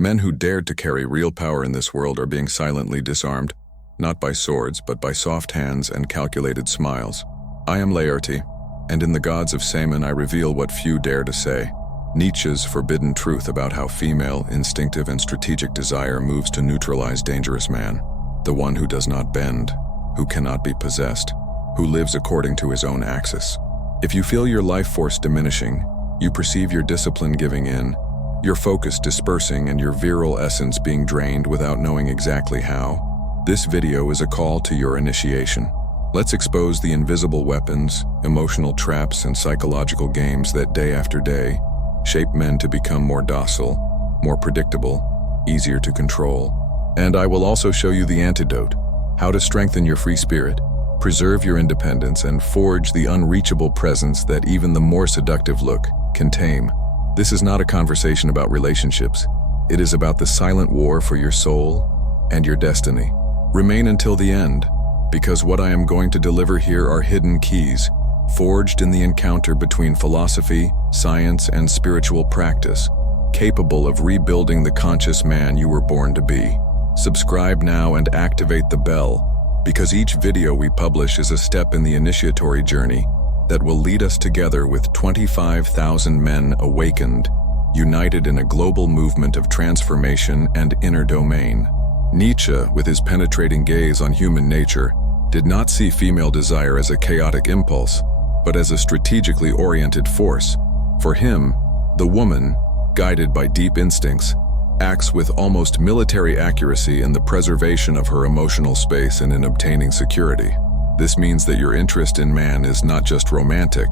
Men who dared to carry real power in this world are being silently disarmed, not by swords, but by soft hands and calculated smiles. I am Laertes, and in the gods of Semen I reveal what few dare to say. Nietzsche's forbidden truth about how female, instinctive and strategic desire moves to neutralize dangerous man, the one who does not bend, who cannot be possessed, who lives according to his own axis. If you feel your life force diminishing, you perceive your discipline giving in, your focus dispersing and your virile essence being drained without knowing exactly how, this video is a call to your initiation. Let's expose the invisible weapons, emotional traps, and psychological games that day after day shape men to become more docile, more predictable, easier to control. And I will also show you the antidote, how to strengthen your free spirit, preserve your independence, and forge the unreachable presence that even the more seductive look can tame. This is not a conversation about relationships. It is about the silent war for your soul and your destiny. Remain until the end, because what I am going to deliver here are hidden keys, forged in the encounter between philosophy, science, and spiritual practice, capable of rebuilding the conscious man you were born to be. Subscribe now and activate the bell, because each video we publish is a step in the initiatory journey that will lead us together with 25,000 men awakened, united in a global movement of transformation and inner domain. Nietzsche, with his penetrating gaze on human nature, did not see female desire as a chaotic impulse, but as a strategically oriented force. For him, the woman, guided by deep instincts, acts with almost military accuracy in the preservation of her emotional space and in obtaining security. This means that your interest in man is not just romantic,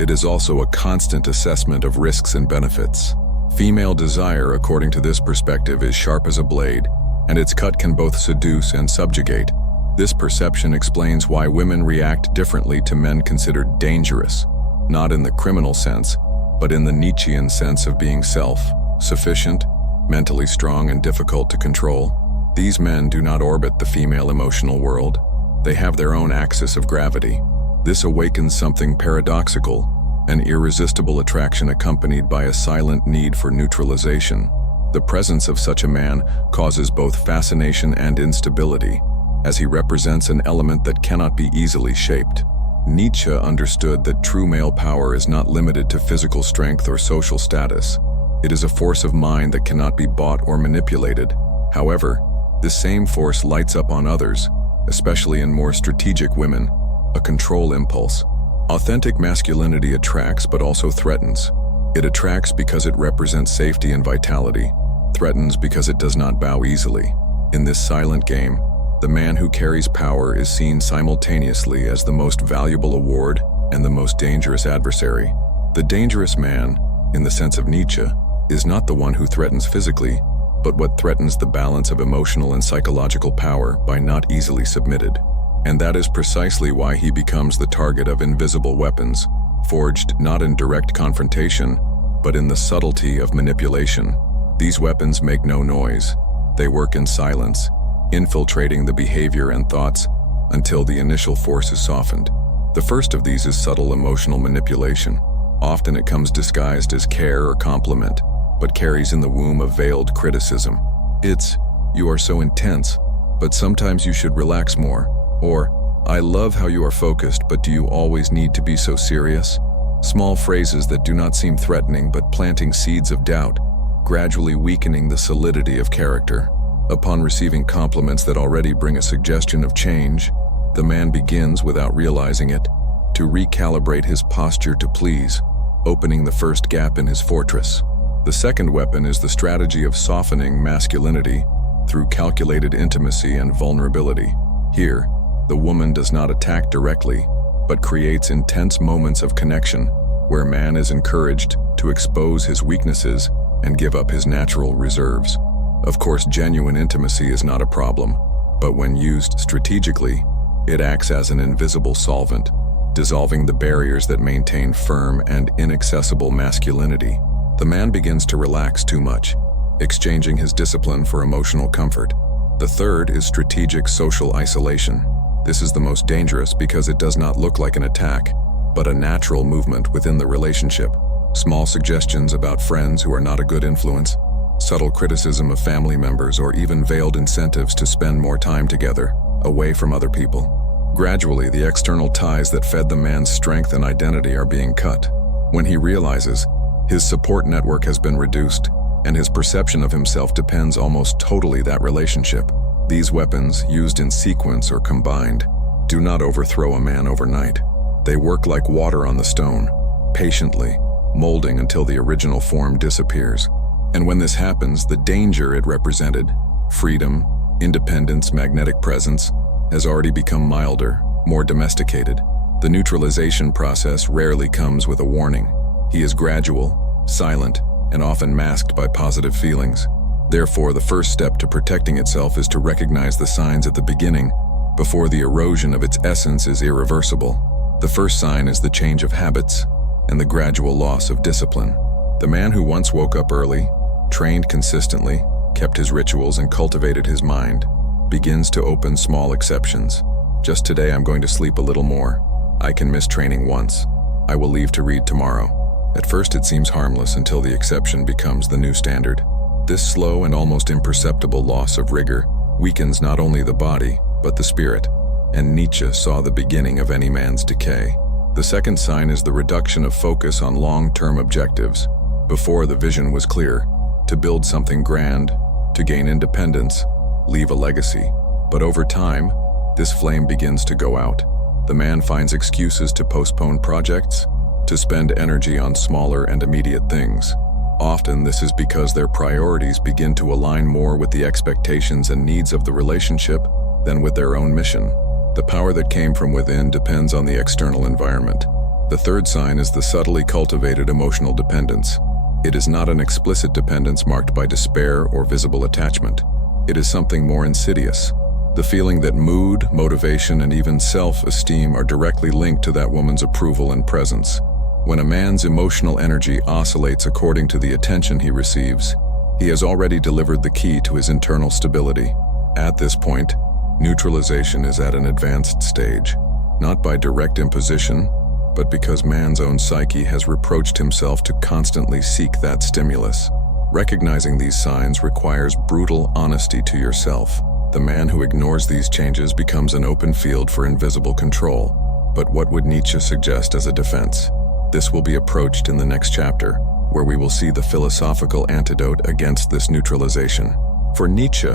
it is also a constant assessment of risks and benefits. Female desire, according to this perspective, is sharp as a blade, and its cut can both seduce and subjugate. This perception explains why women react differently to men considered dangerous, not in the criminal sense, but in the Nietzschean sense of being self-sufficient, mentally strong and difficult to control. These men do not orbit the female emotional world. They have their own axis of gravity. This awakens something paradoxical, an irresistible attraction accompanied by a silent need for neutralization. The presence of such a man causes both fascination and instability, as he represents an element that cannot be easily shaped. Nietzsche understood that true male power is not limited to physical strength or social status. It is a force of mind that cannot be bought or manipulated. However, this same force lights up on others, especially in more strategic women, a control impulse. Authentic masculinity attracts but also threatens. It attracts because it represents safety and vitality, threatens because it does not bow easily. In this silent game, the man who carries power is seen simultaneously as the most valuable award and the most dangerous adversary. The dangerous man, in the sense of Nietzsche, is not the one who threatens physically, but what threatens the balance of emotional and psychological power by not easily submitted. And that is precisely why he becomes the target of invisible weapons, forged not in direct confrontation, but in the subtlety of manipulation. These weapons make no noise. They work in silence, infiltrating the behavior and thoughts until the initial force is softened. The first of these is subtle emotional manipulation. Often it comes disguised as care or compliment, but carries in the womb a veiled criticism. It's, "You are so intense, but sometimes you should relax more," or, "I love how you are focused, but do you always need to be so serious?" Small phrases that do not seem threatening but planting seeds of doubt, gradually weakening the solidity of character. Upon receiving compliments that already bring a suggestion of change, the man begins, without realizing it, to recalibrate his posture to please, opening the first gap in his fortress. The second weapon is the strategy of softening masculinity through calculated intimacy and vulnerability. Here, the woman does not attack directly, but creates intense moments of connection, where man is encouraged to expose his weaknesses and give up his natural reserves. Of course, genuine intimacy is not a problem, but when used strategically, it acts as an invisible solvent, dissolving the barriers that maintain firm and inaccessible masculinity. The man begins to relax too much, exchanging his discipline for emotional comfort. The third is strategic social isolation. This is the most dangerous because it does not look like an attack, but a natural movement within the relationship. Small suggestions about friends who are not a good influence, subtle criticism of family members, or even veiled incentives to spend more time together, away from other people. Gradually, the external ties that fed the man's strength and identity are being cut. When he realizes his support network has been reduced, and his perception of himself depends almost totally that relationship. These weapons, used in sequence or combined, do not overthrow a man overnight. They work like water on the stone, patiently, molding until the original form disappears. And when this happens, the danger it represented, freedom, independence, magnetic presence, has already become milder, more domesticated. The neutralization process rarely comes with a warning. He is gradual, silent, and often masked by positive feelings. Therefore, the first step to protecting itself is to recognize the signs at the beginning, before the erosion of its essence is irreversible. The first sign is the change of habits and the gradual loss of discipline. The man who once woke up early, trained consistently, kept his rituals, and cultivated his mind, begins to open small exceptions. Just today I'm going to sleep a little more. I can miss training once. I will leave to read tomorrow. At first it seems harmless until the exception becomes the new standard. This slow and almost imperceptible loss of rigor weakens not only the body, but the spirit, and Nietzsche saw the beginning of any man's decay. The second sign is the reduction of focus on long-term objectives. Before, the vision was clear: to build something grand, to gain independence, leave a legacy. But over time, this flame begins to go out. The man finds excuses to postpone projects, to spend energy on smaller and immediate things. Often this is because their priorities begin to align more with the expectations and needs of the relationship than with their own mission. The power that came from within depends on the external environment. The third sign is the subtly cultivated emotional dependence. It is not an explicit dependence marked by despair or visible attachment. It is something more insidious. The feeling that mood, motivation, and even self-esteem are directly linked to that woman's approval and presence. When a man's emotional energy oscillates according to the attention he receives, he has already delivered the key to his internal stability. At this point, neutralization is at an advanced stage, not by direct imposition, but because man's own psyche has reproached himself to constantly seek that stimulus. Recognizing these signs requires brutal honesty to yourself. The man who ignores these changes becomes an open field for invisible control. But what would Nietzsche suggest as a defense? This will be approached in the next chapter, where we will see the philosophical antidote against this neutralization. For Nietzsche,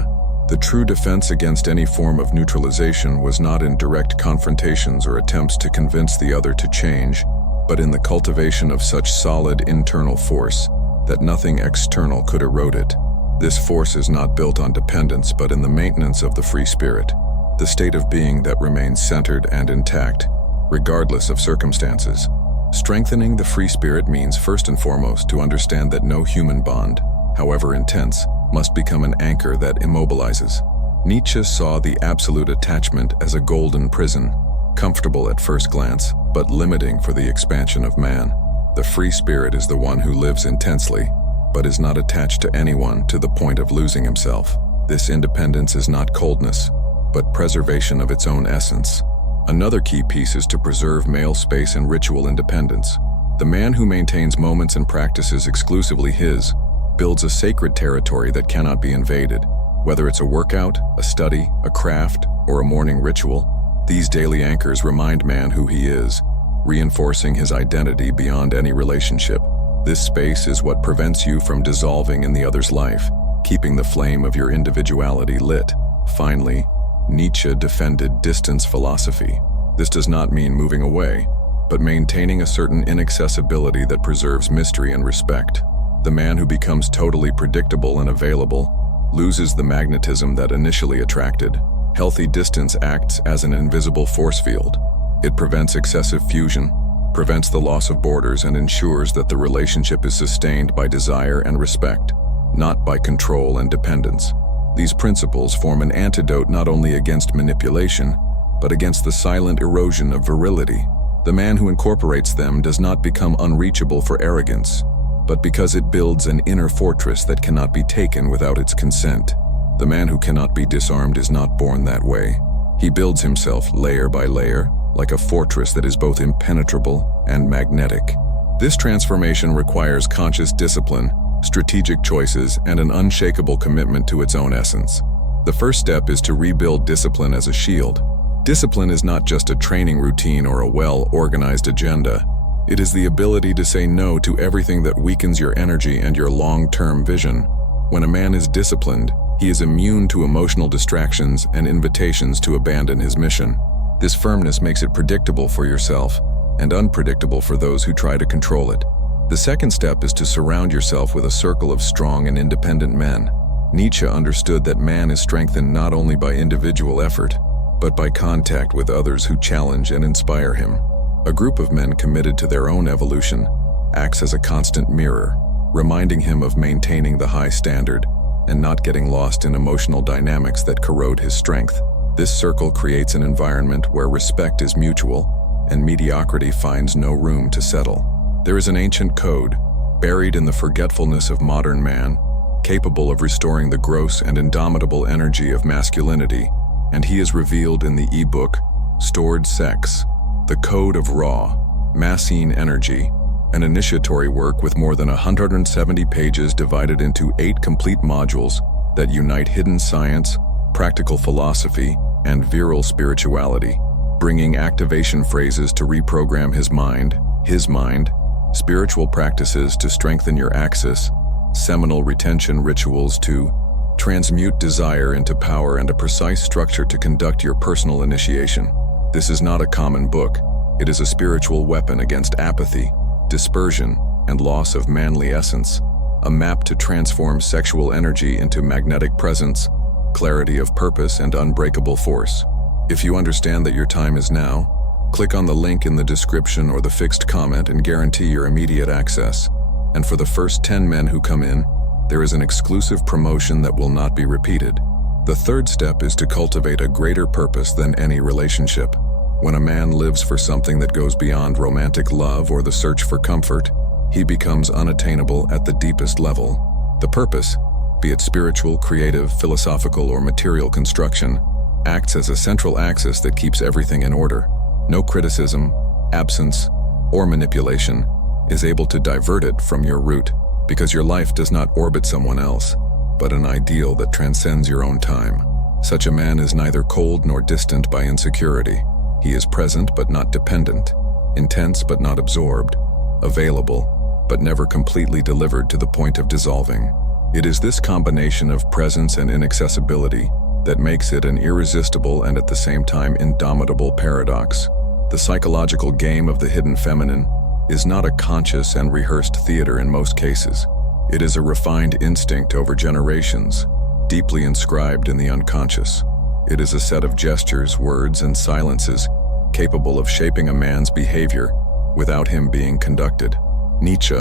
the true defense against any form of neutralization was not in direct confrontations or attempts to convince the other to change, but in the cultivation of such solid internal force that nothing external could erode it. This force is not built on dependence, but in the maintenance of the free spirit, the state of being that remains centered and intact, regardless of circumstances. Strengthening the free spirit means first and foremost to understand that no human bond, however intense, must become an anchor that immobilizes. Nietzsche saw the absolute attachment as a golden prison, comfortable at first glance, but limiting for the expansion of man. The free spirit is the one who lives intensely, but is not attached to anyone to the point of losing himself. This independence is not coldness, but preservation of its own essence. Another key piece is to preserve male space and ritual independence. The man who maintains moments and practices exclusively his builds a sacred territory that cannot be invaded. Whether it's a workout, a study, a craft, or a morning ritual, these daily anchors remind man who he is, reinforcing his identity beyond any relationship. This space is what prevents you from dissolving in the other's life, keeping the flame of your individuality lit. Finally, Nietzsche defended distance philosophy. This does not mean moving away, but maintaining a certain inaccessibility that preserves mystery and respect. The man who becomes totally predictable and available loses the magnetism that initially attracted. Healthy distance acts as an invisible force field. It prevents excessive fusion, prevents the loss of borders, and ensures that the relationship is sustained by desire and respect, not by control and dependence. These principles form an antidote not only against manipulation, but against the silent erosion of virility. The man who incorporates them does not become unreachable for arrogance, but because it builds an inner fortress that cannot be taken without its consent. The man who cannot be disarmed is not born that way. He builds himself layer by layer, like a fortress that is both impenetrable and magnetic. This transformation requires conscious discipline, strategic choices, and an unshakable commitment to its own essence. The first step is to rebuild discipline as a shield. Discipline is not just a training routine or a well-organized agenda. It is the ability to say no to everything that weakens your energy and your long-term vision. When a man is disciplined, he is immune to emotional distractions and invitations to abandon his mission. This firmness makes it predictable for yourself and unpredictable for those who try to control it. The second step is to surround yourself with a circle of strong and independent men. Nietzsche understood that man is strengthened not only by individual effort, but by contact with others who challenge and inspire him. A group of men committed to their own evolution acts as a constant mirror, reminding him of maintaining the high standard and not getting lost in emotional dynamics that corrode his strength. This circle creates an environment where respect is mutual and mediocrity finds no room to settle. There is an ancient code, buried in the forgetfulness of modern man, capable of restoring the gross and indomitable energy of masculinity, and he is revealed in the ebook, Stored Sex, the Code of Raw, Masculine Energy, an initiatory work with more than 170 pages divided into 8 complete modules that unite hidden science, practical philosophy, and virile spirituality, bringing activation phrases to reprogram his mind, spiritual practices to strengthen your axis, seminal retention rituals to transmute desire into power, and a precise structure to conduct your personal initiation. This is not a common book. It is a spiritual weapon against apathy, dispersion, and loss of manly essence, a map to transform sexual energy into magnetic presence, clarity of purpose, and unbreakable force. If you understand that your time is now, click on the link in the description or the fixed comment and guarantee your immediate access. And for the first 10 men who come in, there is an exclusive promotion that will not be repeated. The third step is to cultivate a greater purpose than any relationship. When a man lives for something that goes beyond romantic love or the search for comfort, he becomes unattainable at the deepest level. The purpose, be it spiritual, creative, philosophical, or material construction, acts as a central axis that keeps everything in order. No criticism, absence, or manipulation is able to divert it from your route, because your life does not orbit someone else, but an ideal that transcends your own time. Such a man is neither cold nor distant by insecurity. He is present but not dependent, intense but not absorbed, available but never completely delivered to the point of dissolving. It is this combination of presence and inaccessibility that makes it an irresistible and at the same time indomitable paradox. The psychological game of the hidden feminine is not a conscious and rehearsed theater in most cases. It is a refined instinct over generations, deeply inscribed in the unconscious. It is a set of gestures, words, and silences capable of shaping a man's behavior without him being conducted. Nietzsche,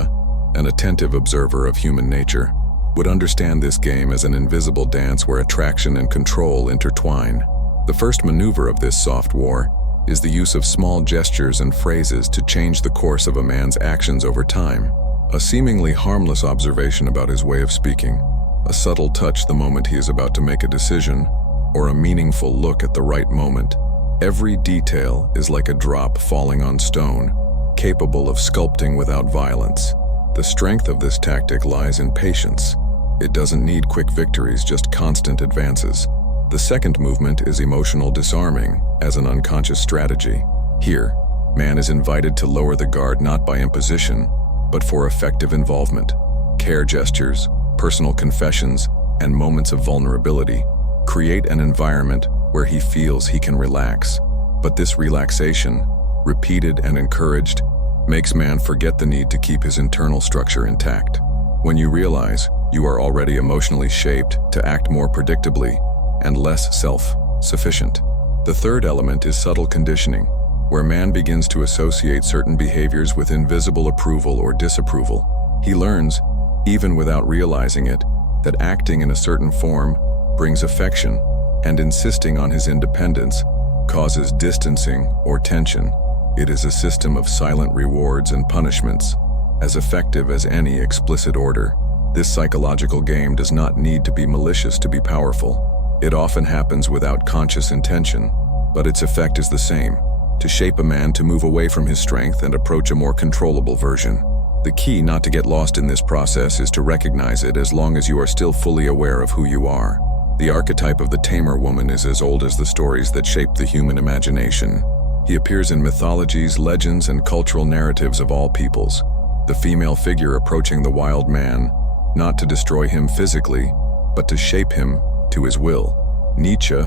an attentive observer of human nature, would understand this game as an invisible dance where attraction and control intertwine. The first maneuver of this soft war is the use of small gestures and phrases to change the course of a man's actions over time. A seemingly harmless observation about his way of speaking, a subtle touch the moment he is about to make a decision, or a meaningful look at the right moment. Every detail is like a drop falling on stone, capable of sculpting without violence. The strength of this tactic lies in patience. It doesn't need quick victories, just constant advances. The second movement is emotional disarming as an unconscious strategy. Here, man is invited to lower the guard not by imposition, but for effective involvement. Care gestures, personal confessions, and moments of vulnerability create an environment where he feels he can relax. But this relaxation, repeated and encouraged, makes man forget the need to keep his internal structure intact. When you realize you are already emotionally shaped to act more predictably and less self-sufficient. The third element is subtle conditioning, where man begins to associate certain behaviors with invisible approval or disapproval. He learns, even without realizing it, that acting in a certain form brings affection, and insisting on his independence causes distancing or tension. It is a system of silent rewards and punishments, as effective as any explicit order. This psychological game does not need to be malicious to be powerful. It often happens without conscious intention, but its effect is the same: to shape a man to move away from his strength and approach a more controllable version. The key not to get lost in this process is to recognize it as long as you are still fully aware of who you are. The archetype of the tamer woman is as old as the stories that shape the human imagination. He appears in mythologies, legends, and cultural narratives of all peoples. The female figure approaching the wild man, not to destroy him physically, but to shape him to his will. Nietzsche,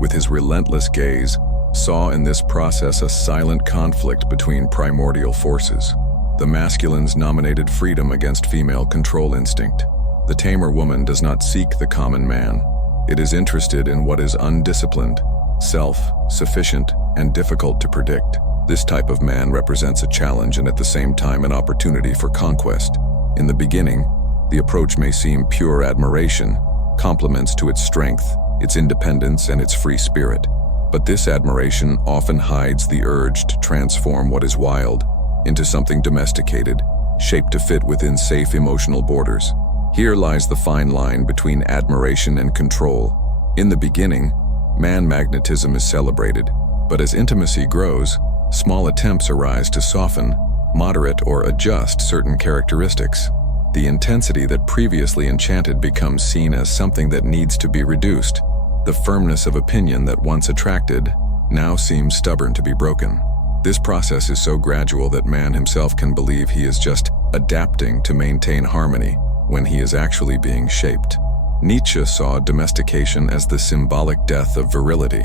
with his relentless gaze, saw in this process a silent conflict between primordial forces. The masculine's nominated freedom against female control instinct. The tamer woman does not seek the common man. It is interested in what is undisciplined, self-sufficient, and difficult to predict. This type of man represents a challenge and at the same time an opportunity for conquest. In the beginning, the approach may seem pure admiration, compliments to its strength, its independence, and its free spirit. But this admiration often hides the urge to transform what is wild into something domesticated, shaped to fit within safe emotional borders. Here lies the fine line between admiration and control. In the beginning, man magnetism is celebrated, but as intimacy grows, small attempts arise to soften, moderate, or adjust certain characteristics. The intensity that previously enchanted becomes seen as something that needs to be reduced. The firmness of opinion that once attracted now seems stubborn to be broken. This process is so gradual that man himself can believe he is just adapting to maintain harmony when he is actually being shaped. Nietzsche saw domestication as the symbolic death of virility.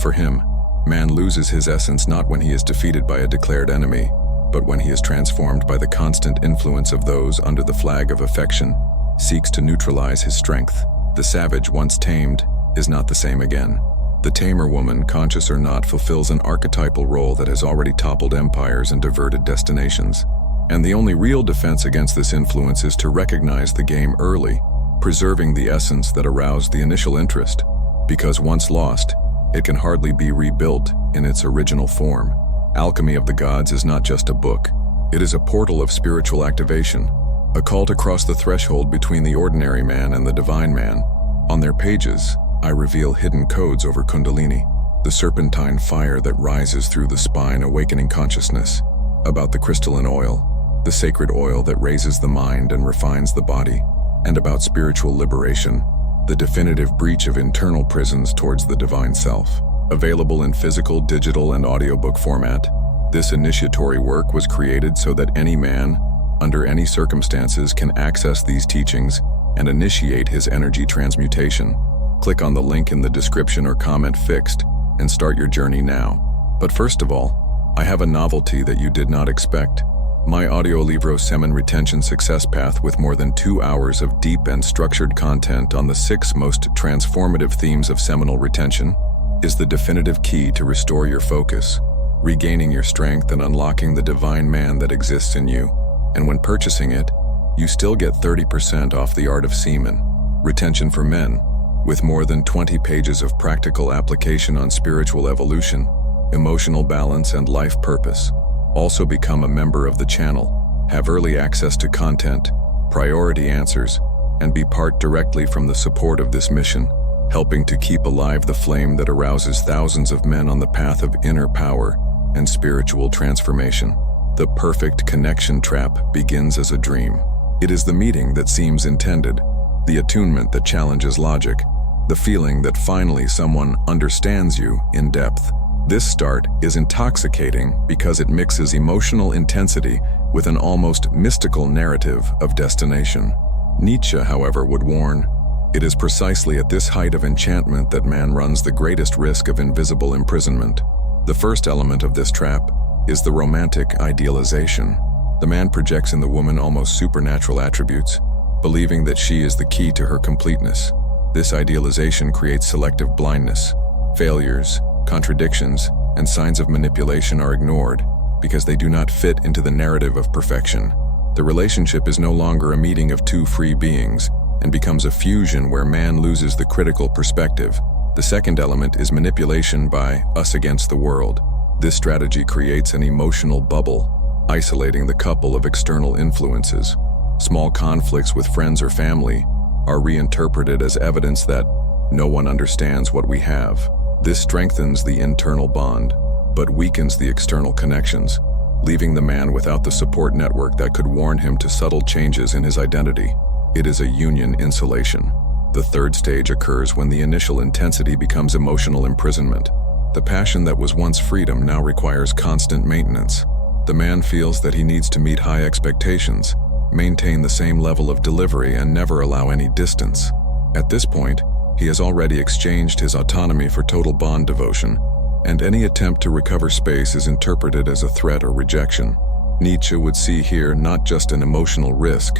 For him, man loses his essence not when he is defeated by a declared enemy, but when he is transformed by the constant influence of those under the flag of affection, seeks to neutralize his strength. The savage once tamed is not the same again. The tamer woman, conscious or not, fulfills an archetypal role that has already toppled empires and diverted destinations. And the only real defense against this influence is to recognize the game early, preserving the essence that aroused the initial interest. Because once lost, it can hardly be rebuilt in its original form. Alchemy of the Gods is not just a book. It is a portal of spiritual activation, a call to cross the threshold between the ordinary man and the divine man. On their pages, I reveal hidden codes over Kundalini, the serpentine fire that rises through the spine, awakening consciousness, about the crystalline oil, the sacred oil that raises the mind and refines the body, and about spiritual liberation, the definitive breach of internal prisons towards the divine self. Available in physical, digital, and audiobook format, this initiatory work was created so that any man, under any circumstances, can access these teachings and initiate his energy transmutation. Click on the link in the description or comment fixed and start your journey now. But first of all, I have a novelty that you did not expect. My audio libro Semen Retention Success Path, with more than 2 hours of deep and structured content on the 6 most transformative themes of seminal retention, is the definitive key to restore your focus, regaining your strength, and unlocking the divine man that exists in you. And when purchasing it, you still get 30% off the art of semen retention for men, with more than 20 pages of practical application on spiritual evolution, emotional balance, and life purpose. Also become a member of the channel, have early access to content, priority answers, and be part directly from the support of this mission, helping to keep alive the flame that arouses thousands of men on the path of inner power and spiritual transformation. The perfect connection trap begins as a dream. It is the meeting that seems intended, the attunement that challenges logic, the feeling that finally someone understands you in depth. This start is intoxicating because it mixes emotional intensity with an almost mystical narrative of destination. Nietzsche, however, would warn, it is precisely at this height of enchantment that man runs the greatest risk of invisible imprisonment. The first element of this trap is the romantic idealization. The man projects in the woman almost supernatural attributes, believing that she is the key to her completeness. This idealization creates selective blindness. Failures, contradictions, and signs of manipulation are ignored because they do not fit into the narrative of perfection. The relationship is no longer a meeting of two free beings and becomes a fusion where man loses the critical perspective. The second element is manipulation by us against the world. This strategy creates an emotional bubble, isolating the couple of external influences. Small conflicts with friends or family are reinterpreted as evidence that no one understands what we have. This strengthens the internal bond, but weakens the external connections, leaving the man without the support network that could warn him to subtle changes in his identity. It is a union insulation. The third stage occurs when the initial intensity becomes emotional imprisonment. The passion that was once freedom now requires constant maintenance. The man feels that he needs to meet high expectations, maintain the same level of delivery, and never allow any distance. At this point, he has already exchanged his autonomy for total bond devotion, and any attempt to recover space is interpreted as a threat or rejection. Nietzsche would see here not just an emotional risk,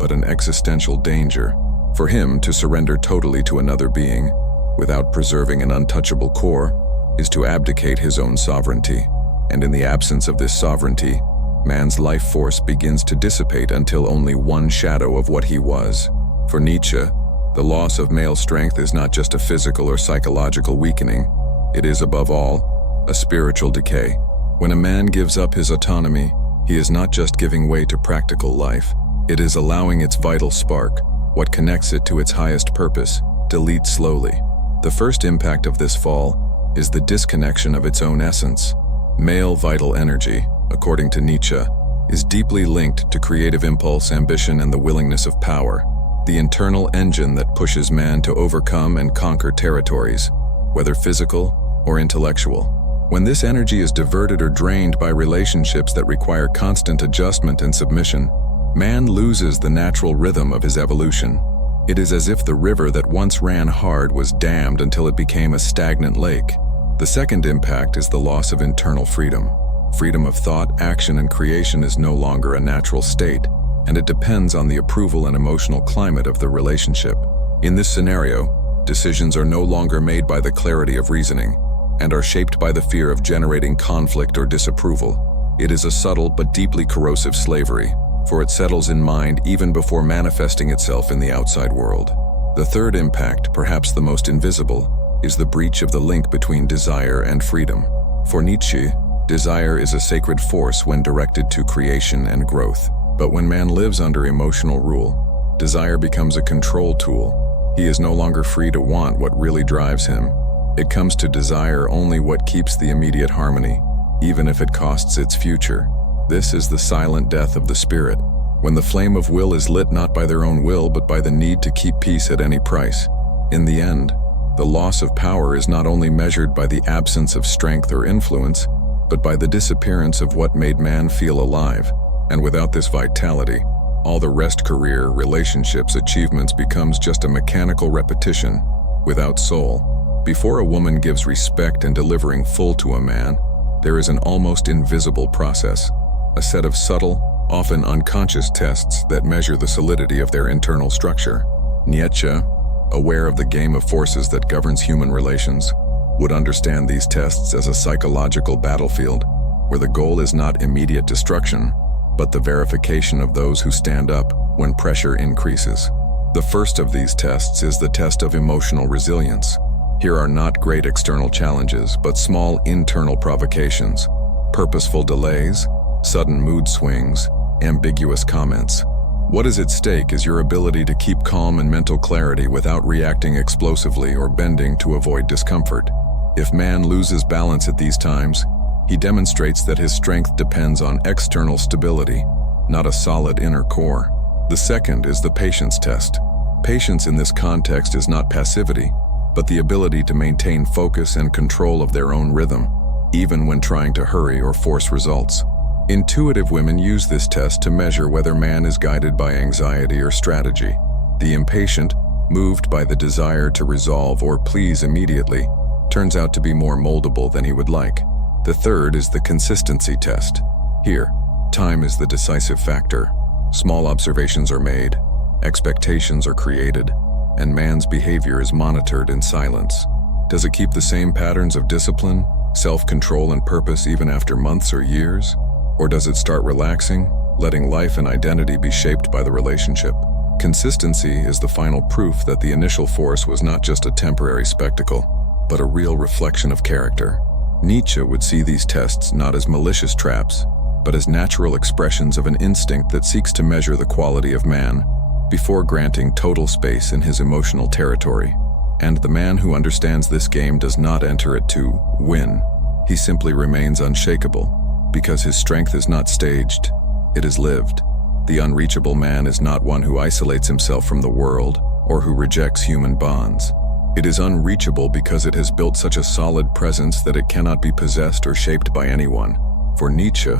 but an existential danger. For him, to surrender totally to another being, without preserving an untouchable core, is to abdicate his own sovereignty. And in the absence of this sovereignty, man's life force begins to dissipate until only one shadow of what he was. For Nietzsche, the loss of male strength is not just a physical or psychological weakening. It is, above all, a spiritual decay. When a man gives up his autonomy, he is not just giving way to practical life. It is allowing its vital spark, what connects it to its highest purpose, delete slowly. The first impact of this fall is the disconnection of its own essence. Male vital energy, according to Nietzsche, is deeply linked to creative impulse, ambition, and the willingness of power, the internal engine that pushes man to overcome and conquer territories, whether physical or intellectual. When this energy is diverted or drained by relationships that require constant adjustment and submission, man loses the natural rhythm of his evolution. It is as if the river that once ran hard was dammed until it became a stagnant lake. The second impact is the loss of internal freedom. Freedom of thought, action, and creation is no longer a natural state, and it depends on the approval and emotional climate of the relationship. In this scenario, decisions are no longer made by the clarity of reasoning, and are shaped by the fear of generating conflict or disapproval. It is a subtle but deeply corrosive slavery, for it settles in mind even before manifesting itself in the outside world. The third impact, perhaps the most invisible, is the breach of the link between desire and freedom. For Nietzsche, desire is a sacred force when directed to creation and growth. But when man lives under emotional rule, desire becomes a control tool. He is no longer free to want what really drives him. It comes to desire only what keeps the immediate harmony, even if it costs its future. This is the silent death of the spirit, when the flame of will is lit not by their own will but by the need to keep peace at any price. In the end, the loss of power is not only measured by the absence of strength or influence, but by the disappearance of what made man feel alive. And without this vitality, all the rest, career, relationships, achievements, becomes just a mechanical repetition, without soul. Before a woman gives respect and delivering full to a man, there is an almost invisible process, a set of subtle, often unconscious tests that measure the solidity of their internal structure. Nietzsche, aware of the game of forces that governs human relations, would understand these tests as a psychological battlefield, where the goal is not immediate destruction, but the verification of those who stand up when pressure increases. The first of these tests is the test of emotional resilience. Here are not great external challenges, but small internal provocations, purposeful delays, sudden mood swings, ambiguous comments. What is at stake is your ability to keep calm and mental clarity without reacting explosively or bending to avoid discomfort. If man loses balance at these times, he demonstrates that his strength depends on external stability, not a solid inner core. The second is the patience test. Patience in this context is not passivity, but the ability to maintain focus and control of their own rhythm, even when trying to hurry or force results. Intuitive women use this test to measure whether man is guided by anxiety or strategy. The impatient, moved by the desire to resolve or please immediately, turns out to be more moldable than he would like. The third is the consistency test. Here, time is the decisive factor. Small observations are made, expectations are created, and man's behavior is monitored in silence. Does it keep the same patterns of discipline, self-control, and purpose even after months or years? Or does it start relaxing, letting life and identity be shaped by the relationship? Consistency is the final proof that the initial force was not just a temporary spectacle, but a real reflection of character. Nietzsche would see these tests not as malicious traps, but as natural expressions of an instinct that seeks to measure the quality of man before granting total space in his emotional territory. And the man who understands this game does not enter it to win. He simply remains unshakable, because his strength is not staged, it is lived. The unreachable man is not one who isolates himself from the world or who rejects human bonds. It is unreachable because it has built such a solid presence that it cannot be possessed or shaped by anyone. For Nietzsche,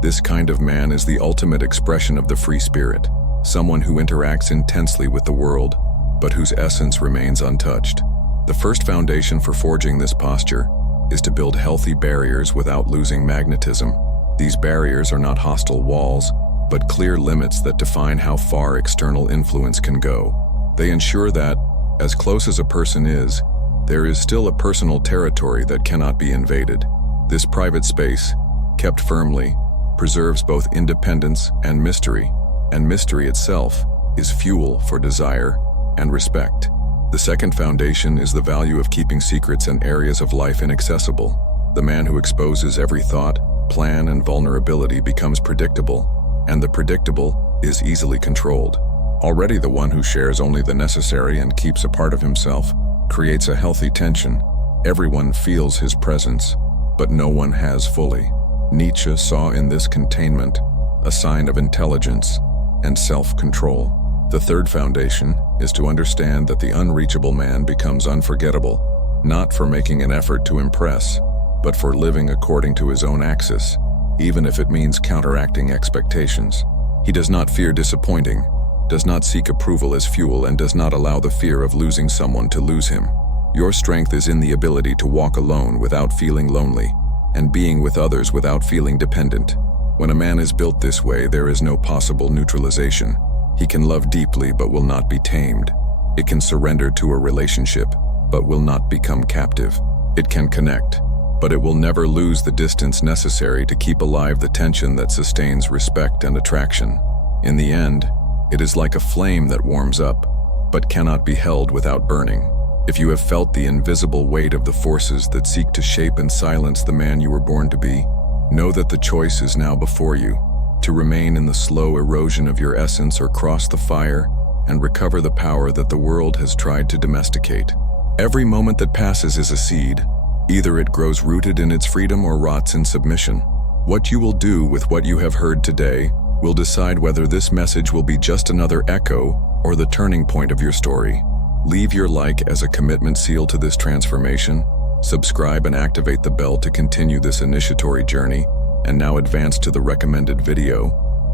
this kind of man is the ultimate expression of the free spirit, someone who interacts intensely with the world, but whose essence remains untouched. The first foundation for forging this posture is to build healthy barriers without losing magnetism. These barriers are not hostile walls, but clear limits that define how far external influence can go. They ensure that, as close as a person is, there is still a personal territory that cannot be invaded. This private space, kept firmly, preserves both independence and mystery itself is fuel for desire and respect. The second foundation is the value of keeping secrets and areas of life inaccessible. The man who exposes every thought, plan, and vulnerability becomes predictable, and the predictable is easily controlled. Already the one who shares only the necessary and keeps a part of himself creates a healthy tension. Everyone feels his presence, but no one has fully. Nietzsche saw in this containment a sign of intelligence and self-control. The third foundation is to understand that the unreachable man becomes unforgettable, not for making an effort to impress, but for living according to his own axis, even if it means counteracting expectations. He does not fear disappointing, does not seek approval as fuel, and does not allow the fear of losing someone to lose him. Your strength is in the ability to walk alone without feeling lonely, and being with others without feeling dependent. When a man is built this way, there is no possible neutralization. He can love deeply but will not be tamed. It can surrender to a relationship but will not become captive. It can connect, but it will never lose the distance necessary to keep alive the tension that sustains respect and attraction. In the end, it is like a flame that warms up, but cannot be held without burning. If you have felt the invisible weight of the forces that seek to shape and silence the man you were born to be, know that the choice is now before you, to remain in the slow erosion of your essence or cross the fire and recover the power that the world has tried to domesticate. Every moment that passes is a seed. Either it grows rooted in its freedom or rots in submission. What you will do with what you have heard today will decide whether this message will be just another echo or the turning point of your story. Leave your like as a commitment seal to this transformation. Subscribe and activate the bell to continue this initiatory journey, and now advance to the recommended video,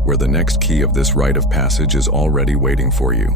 where the next key of this rite of passage is already waiting for you.